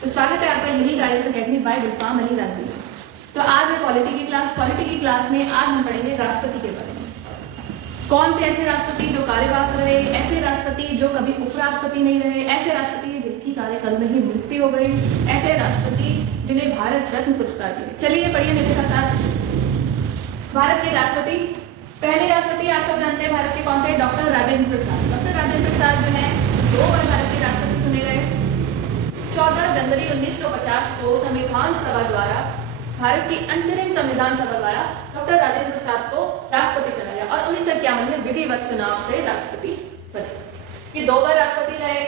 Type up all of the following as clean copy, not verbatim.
तो स्वागत है आपका unique IAS academy by Gulfam Ali राजी। तो आज है पॉलिटी की क्लास में आज हम पढ़ेंगे राष्ट्रपति के बारे में। कौन थे ऐसे राष्ट्रपति जो कार्यवाहक रहे, ऐसे राष्ट्रपति जो कभी उपराष्ट्रपति नहीं रहे, ऐसे राष्ट्रपति जिनकी कार्यकाल में ही मृत्यु हो गई, ऐसे राष्ट्रपति जिन्हें भारत रत्न पुरस्कार दिए। चलिए पढ़िए मेरे साथ आज भारत के राष्ट्रपति। पहले राष्ट्रपति आप सब जानते हैं भारत के कौन थे? डॉक्टर राजेंद्र प्रसाद। डॉक्टर राजेंद्र प्रसाद जो है 2 बार भारत के राष्ट्रपति चुने गए। 14 जनवरी 1950 को संविधान सभा द्वारा, भारत की अंतरिम संविधान सभा द्वारा डॉक्टर राजेंद्र प्रसाद को राष्ट्रपति चुना गया और 1951 में विधिवत चुनाव से राष्ट्रपति बने। ये 2 बार राष्ट्रपति रहे।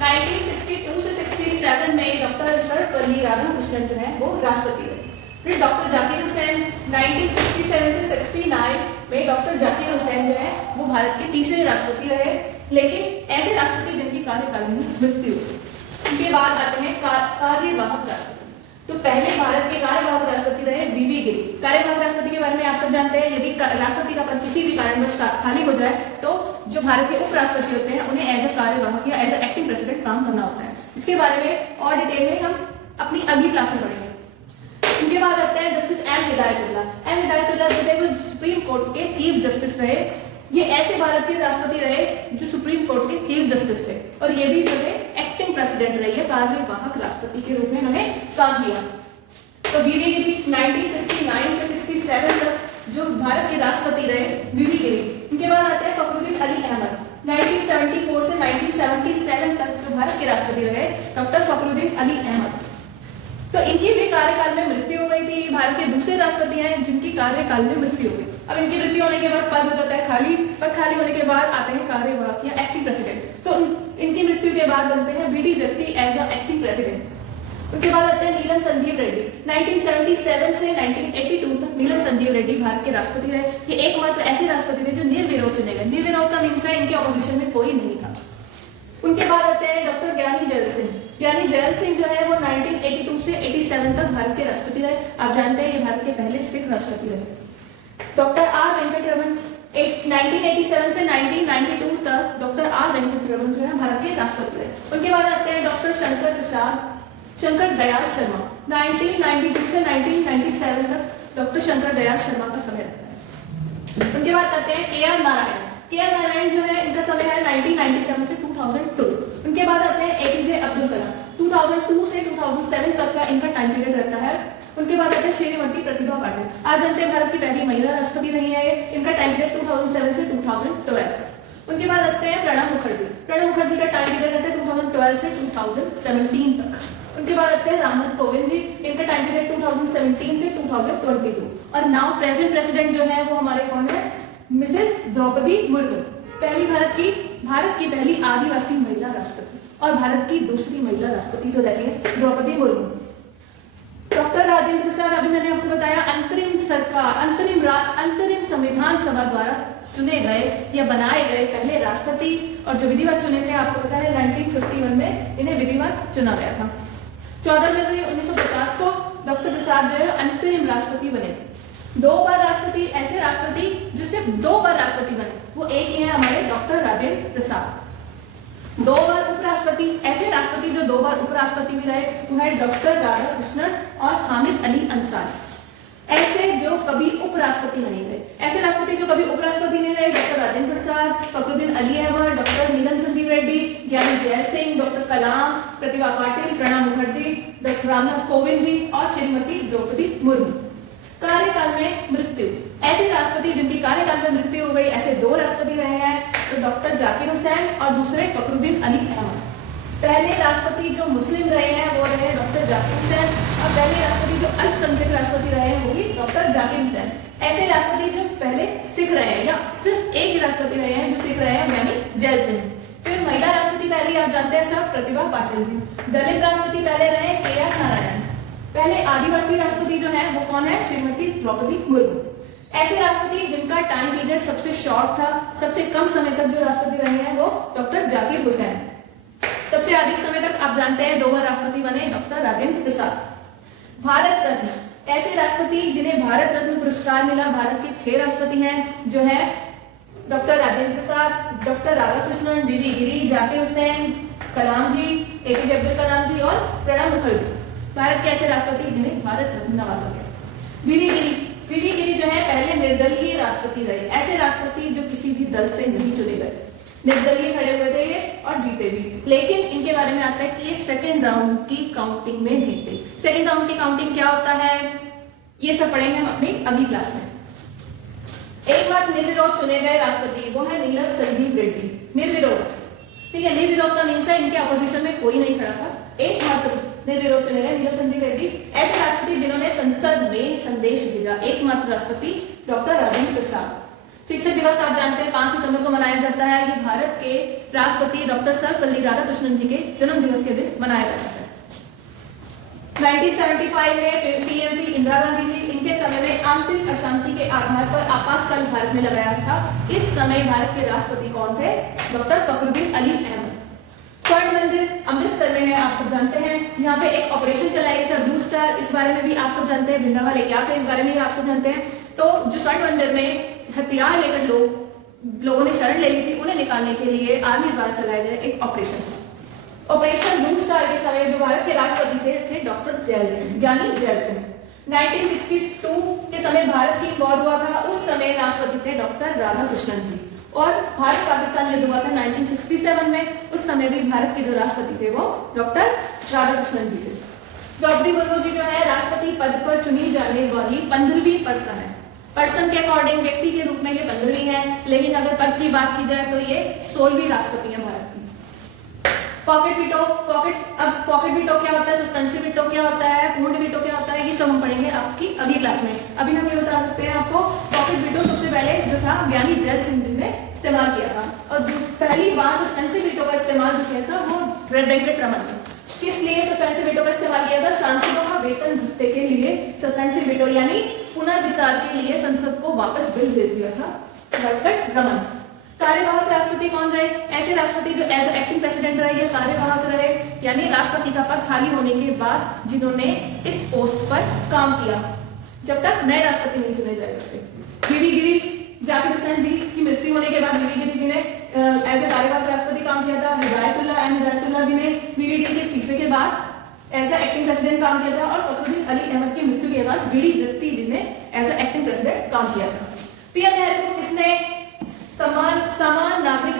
1962 से 67 में डॉक्टर सर्वपल्ली राधाकृष्णन जो है वो राष्ट्रपति रहे। फिर डॉक्टर जाकिर हुसैन 1967 से 69 में डॉक्टर जाकिर हुसैन जो है वो भारत के तीसरे राष्ट्रपति रहे। लेकिन ऐसे राष्ट्रपति जिनकी कार्यकाल में मृत्यु, उनके बाद आते हैं कार्यवाहक राष्ट्रपति। तो पहले भारत के कार्यवाहक राष्ट्रपति रहे वीवी गिरी। कार्यवाहक राष्ट्रपति के बारे में आप सब जानते हैं, यदि राष्ट्रपति का पद किसी भी कारणवश खाली हो जाए तो जो भारत के उपराष्ट्रपति होते हैं उन्हें एज ए कार्यवाहक या एज ए एक्टिंग प्रेसिडेंट काम करना होता है। इसके बारे में और डिटेल में हम अपनी अगली क्लास में पढ़ेंगे। उनके बाद आते हैं justice M Hidayatullah. M Hidayatullah जो है वो सुप्रीम कोर्ट के चीफ जस्टिस रहे। ये ऐसे भारत के राष्ट्रपति रहे जो सुप्रीम कोर्ट के चीफ जस्टिस थे और ये भी जो है एक्टिंग प्रेसिडेंट रही है, कार्यवाहक राष्ट्रपति के रूप में उन्होंने काम किया। तो वीवी गिरी 1969 से 67 तक जो भारत के राष्ट्रपति रहे वीवी गिरी। उनके बाद आते हैं फखरुद्दीन अली अहमद। 1974 से 1977 तक जो भारत के राष्ट्रपति रहे डॉक्टर फखरुद्दीन अली अहमद। तो इनकी भी कार्यकाल में मृत्यु हो गई थी। भारत के दूसरे राष्ट्रपति हैं जिनकी कार्यकाल में मृत्यु हो गई। अब इनकी मृत्यु होने के बाद पद हो जाता है खाली, पर खाली होने के बाद आते हैं कार्यवाहक या एक्टिंग प्रेसिडेंट। तो इनकी मृत्यु के बाद बनते हैं BD Jatti as a acting president. उनके बाद आते हैं नीलम संजीव रेड्डी। 1977 से 1982 तक नीलम संजीव रेड्डी भारत के राष्ट्रपति रहे। ये एकमात्र ऐसे राष्ट्रपति थे जो निर्विरोध चुने गए। निर्विरोध का मीन्स है इनके ऑपोजिशन में कोई नहीं था। उनके बाद आते हैं डॉक्टर ज्ञानी जैल सिंह। ज्ञानी जैल सिंह जो है वो 1982 से 87 तक भारत के राष्ट्रपति रहे। आप जानते हैं ये भारत के पहले सिख राष्ट्रपति रहे। डॉक्टर आर वेंकटरमन 1987 से 1992 तक डॉक्टर आर वेंकटरमन जो है भारत के राष्ट्रपति रहे। उनके बाद आते हैं डॉक्टर शंकर दयाल शर्मा। 1992 से 1997 तक डॉक्टर शंकर दयाल शर्मा का समय रहता है। उनके बाद आते हैं के आर नारायण। के आर नारायण जो है इनका समय है 1997 से 2002। उनके बाद आते हैं एपीजे अब्दुल कलाम। 2002 से 2007 तक का इनका टाइम पीरियड रहता है। उनके बाद आते हैं श्रीमती प्रतिभा पाटिल। आप जानते हैं भारत की पहली महिला राष्ट्रपति रही है। इनका टाइम पीरियड 2007 से 2012। उनके बाद आते हैं प्रणब मुखर्जी। प्रणब मुखर्जी का टाइम पीरियड रहता है 2012 से 2017 तक। उनके बाद आते हैं रामनाथ कोविंद जी। इनका टाइम पीरियड 2017 से 2022। और नाउ प्रेजेंट प्रेसिडेंट जो है वो हमारे कौन है? मिसेस द्रौपदी मुर्मू। भारत की पहली आदिवासी महिला राष्ट्रपति और भारत की दूसरी महिला राष्ट्रपति जो रहती है द्रौपदी मुर्मू। डॉक्टर राजेंद्र प्रसाद, अभी मैंने आपको बताया अंतरिम संविधान सभा द्वारा चुने गए या बनाए गए पहले राष्ट्रपति, और जो विधिवत चुने थे आपको पता है 1951 में इन्हें विधिवत चुना गया था। 14 जनवरी 1950 को डॉक्टर प्रसाद जो है अंतरिम राष्ट्रपति बने। 2 बार राष्ट्रपति, ऐसे राष्ट्रपति जो सिर्फ 2 बार राष्ट्रपति बने वो एक ही है हमारे डॉक्टर राजेंद्र प्रसाद। 2 बार उपराष्ट्रपति, ऐसे राष्ट्रपति जो 2 बार उपराष्ट्रपति भी रहे वो है डॉक्टर राधाकृष्णन और हामिद अली अंसारी। ऐसे जो कभी उपराष्ट्रपति नहीं रहे, ऐसे राष्ट्रपति जो कभी उपराष्ट्रपति नहीं रहे डॉक्टर राजेंद्र प्रसाद, फखरुद्दीन अली अहमद, डॉक्टर नीलम संजीव रेड्डी, ज्ञानी जैल सिंह, डॉक्टर कलाम, प्रतिभा पाटिल, प्रणब मुखर्जी, डॉक्टर रामनाथ कोविंद जी और श्रीमती द्रौपदी मुर्मू। कार्यकाल में मृत्यु, ऐसे राष्ट्रपति जिनकी कार्यकाल में मृत्यु हो गई, ऐसे 2 राष्ट्रपति रहे हैं, तो डॉक्टर जाकिर हुसैन और दूसरे फखरुद्दीन अली अहमद। पहले राष्ट्रपति जो मुस्लिम रहे हैं वो रहे डॉक्टर जाकिर हुसैन और पहले राष्ट्रपति जो अल्पसंख्यक राष्ट्रपति रहे हैं वो भी डॉक्टर जाकिर हुसैन। ऐसे राष्ट्रपति जो पहले सिख रहे हैं या सिर्फ एक ही राष्ट्रपति रहे हैं जो सिख रहे हैं ज्ञानी जैल सिंह। फिर महिला राष्ट्रपति पहले आप जानते हैं सब प्रतिभा पाटिल जी। दलित राष्ट्रपति पहले रहे के आर नारायण। पहले आदिवासी राष्ट्रपति जो है वो कौन है? श्रीमती द्रौपदी मुर्मू। ऐसे राष्ट्रपति जिनका टाइम पीरियड सबसे शॉर्ट था, सबसे कम समय तक जो राष्ट्रपति रहे हैं वो डॉक्टर जाकिर हुसैन। सबसे अधिक समय तक आप जानते हैं 2 बार राष्ट्रपति बने डॉक्टर राजेंद्र प्रसाद। भारत रत्न, ऐसे राष्ट्रपति जिन्हें भारत रत्न पुरस्कार मिला, भारत के 6 राष्ट्रपति हैं जो है डॉक्टर राजेंद्र प्रसाद, डॉक्टर राधाकृष्णन, वीवी गिरी, जाकिर हुसैन, कलाम जी, एपीजे अब्दुल कलाम जी और प्रणब मुखर्जी, भारत के ऐसे राष्ट्रपति जिन्हें भारत रत्न नवाजा गया। वीवी गिरी जो है पहले निर्दलीय राष्ट्रपति रहे, ऐसे राष्ट्रपति जो किसी भी दल से नहीं चुने गए, निर्दलीय खड़े हुए थे ये और जीते भी। लेकिन इनके बारे में आता है कि ये सेकंड राउंड की काउंटिंग में जीते। सेकंड राउंड की काउंटिंग क्या होता है, ये सब पढ़ेंगे हम अपनी अगली क्लास में। एकमात्र निर्विरोध चुने गए राष्ट्रपति वो है नीलम संजीव रेड्डी, निर्विरोध, ठीक है। निर्विरोध का मीन्स है इनके अपोजिशन में कोई नहीं खड़ा था, एकमात्र निर्विरोध चुने गए नीलम संजीव रेड्डी। ऐसे राष्ट्रपति जिन्होंने संसद में संदेश भेजा, एकमात्र राष्ट्रपति डॉक्टर राजेंद्र प्रसाद। शिक्षक दिवस आप जानते हैं 5 सितंबर को मनाया जाता है, ये भारत के राष्ट्रपति डॉक्टर सर्वपल्ली राधाकृष्णन जी के जन्म दिवस के दिन मनाया जाता है। 1975 में पीएम इंदिरा गांधी जी, इनके समय में आंतरिक अशांति के आधार पर आपातकाल भारत में लगाया था। इस समय भारत के राष्ट्रपति कौन थे, डॉक्टर फखरुद्दीन अली अहमद। स्वर्ण मंदिर अमृतसर में है, आप सब जानते हैं। यहाँ पे एक ऑपरेशन चलाया गया था ब्लू स्टार, इस बारे में भी आप सब जानते हैं। भिंडरावाले क्या थे, इस बारे में भी आप सब जानते हैं। तो जो स्वर्ण मंदिर में हथियार लेकर लोगों ने शरण ले ली थी, उन्हें निकालने के लिए आर्मी द्वारा चलाया गया एक ऑपरेशन ब्लू स्टार के समय जो भारत के राष्ट्रपति थे डॉक्टर जैल सिंह, ज्ञानी जैल सिंह। 1962 के समय भारत चीन वॉर हुआ था, उस समय राष्ट्रपति थे डॉक्टर राधाकृष्णन जी। और भारत पाकिस्तान युद्ध हुआ था 1967 में, उस समय भी भारत के जो राष्ट्रपति थे वो डॉक्टर राधाकृष्णन जी थे। द्रौपदी मुर्मू जी जो है राष्ट्रपति पद पर चुनी जाने वाली 15वीं पर्सन है। पर्सन के अकॉर्डिंग व्यक्ति के रूप में ये 15वीं है, लेकिन अगर पद की बात की जाए तो ये 16वीं राष्ट्रपति है भारत की। पॉकेट वीटो क्या होता है, सस्पेंसिव वीटो क्या होता है, पूर्ण वीटो क्या होता है, ये सब हम पढ़ेंगे आपकी अगली क्लास में। अभी हम ये बता सकते हैं आपको, पॉकेट वीटो सबसे पहले जो था ज्ञानी जैल सिंह जी ने इस्तेमाल किया था, और जो पहली बार सस्पेंसिव वीटो का इस्तेमाल जो किया था वो वेंकटरमन ने। किस लिए सस्पेंसिव वीटो का इस्तेमाल किया था, सांसदों का वेतन भत्ते के लिए सस्पेंसिव वीटो यानी पुनर्विचार के लिए संसद को वापस बिल भेज दिया था वेंकटरमन। कार्यवाहक राष्ट्रपति कौन रहे, ऐसे राष्ट्रपति जो एज एक्टिंग प्रेसिडेंट रहे या कार्यवाहक रहे, यानी राष्ट्रपति का पद खाली होने के बाद जिन्होंने इस पोस्ट पर काम किया जब तक नए राष्ट्रपति नहीं चुने जा सकते। वीवी गिरी, जाकिर हुसैन जी की मृत्यु होने के बाद वीवी गिरी जी ने एज ए कार्यवाहक राष्ट्रपति काम किया था। हिदायतुल्लाह जी ने वीवी गिरी के इस्तीफे के बाद एज ए एक्टिंग प्रेसिडेंट काम किया था, और फखरुद्दीन अली अहमद की मृत्यु के बाद बीडी जत्ती जी ने एज ए एक्टिंग प्रेसिडेंट काम किया था। पीएम नेहरू को किसने समान नागरिक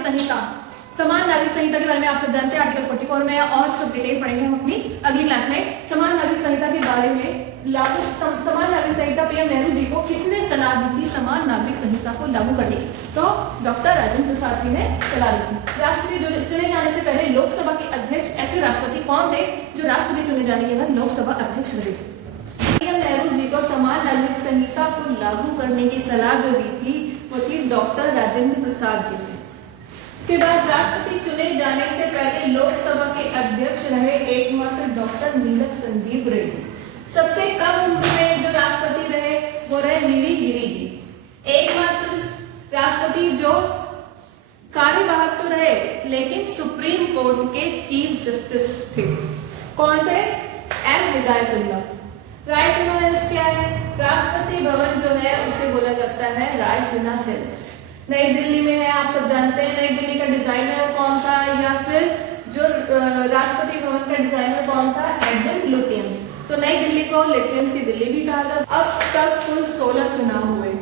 संहिता के बारे में आप सब जानते हैं, आर्टिकल 44 में, और सब डिटेल पढ़ेंगे हम अपनी अगली क्लास में। समान नागरिक संहिता के बारे में समान नागरिक संहिता पीएम नेहरू जी को किसने सलाह दी थी समान नागरिक संहिता को लागू करने की, तो डॉक्टर राजेंद्र प्रसाद जी ने सलाह दी थी। राष्ट्रपति चुने जाने से पहले लोकसभा के अध्यक्ष ऐसे राष्ट्रपति कौन थे जो राष्ट्रपति चुने जाने के बाद लोकसभा अध्यक्ष रहे थे। पीएम नेहरू जी को समान नागरिक संहिता को लागू करने की सलाह जो दी थी वो थी डॉक्टर राजेंद्र प्रसाद जी ने। उसके बाद राष्ट्रपति चुने जाने से पहले लोकसभा के अध्यक्ष रहे एकमात्र डॉक्टर नीलम संजीव रेड्डी। सबसे कम उम्र में जो राष्ट्रपति रहे वो रहे वीवी गिरी जी। एकमात्र राष्ट्रपति जो कार्यवाहक तो रहे लेकिन सुप्रीम कोर्ट के चीफ जस्टिस थे, कौन थे, एम हिदायतुल्लाह। रायसीना हिल्स क्या है, राष्ट्रपति भवन जो है उसे बोला जाता है रायसीना हिल्स, नई दिल्ली में है, आप सब जानते हैं। नई दिल्ली का डिजाइनर कौन था, या फिर जो राष्ट्रपति भवन का डिजाइनर कौन था, एडमंड लुटियंस। तो नई दिल्ली को लुटियंस की दिल्ली भी कहा जाता। अब तक कुल 16 चुनाव हुए।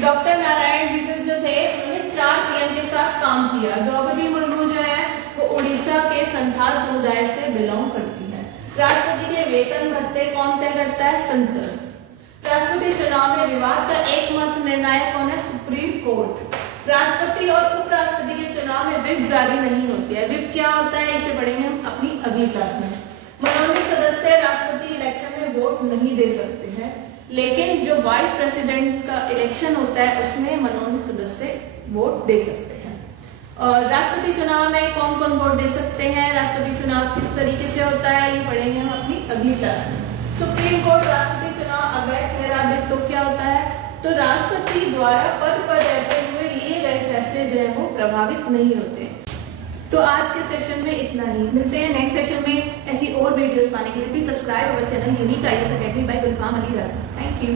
डॉक्टर नारायण जी जो थे उन्होंने 4 पीएम के साथ काम किया। द्रौपदी मुर्मू जो है वो उड़ीसा के संथाल समुदाय से बिलोंग करती है। राष्ट्रपति के वेतन भत्ते कौन तय करता है, संसद। राष्ट्रपति चुनाव में विवाद का एकमात्र निर्णायक कौन है, सुप्रीम कोर्ट। राष्ट्रपति और उपराष्ट्रपति के चुनाव में व्हिप जारी नहीं होती है। व्हिप क्या होता है इसे पढ़ेंगे हम अपनी अगली क्लास में। मनोनीत सदस्य राष्ट्रपति इलेक्शन में वोट नहीं दे सकते हैं, लेकिन जो वाइस प्रेसिडेंट का इलेक्शन होता है उसमें मनोनीत सदस्य वोट दे सकते हैं। और राष्ट्रपति चुनाव में कौन कौन वोट दे सकते हैं, राष्ट्रपति चुनाव किस तरीके से होता है, ये पढ़ेंगे हम अपनी अगली क्लास में। सुप्रीम कोर्ट राष्ट्रपति चुनाव अवैध ठहरा दे तो क्या होता है, तो राष्ट्रपति द्वारा पद पर रहते हुए लिए गए फैसले जो है वो प्रभावित नहीं होते। तो आज के सेशन में इतना ही, मिलते हैं नेक्स्ट सेशन में। ऐसी और वीडियोस पाने के लिए please subscribe our channel unique IAS academy by Gulfam Ali Razi. Thank you.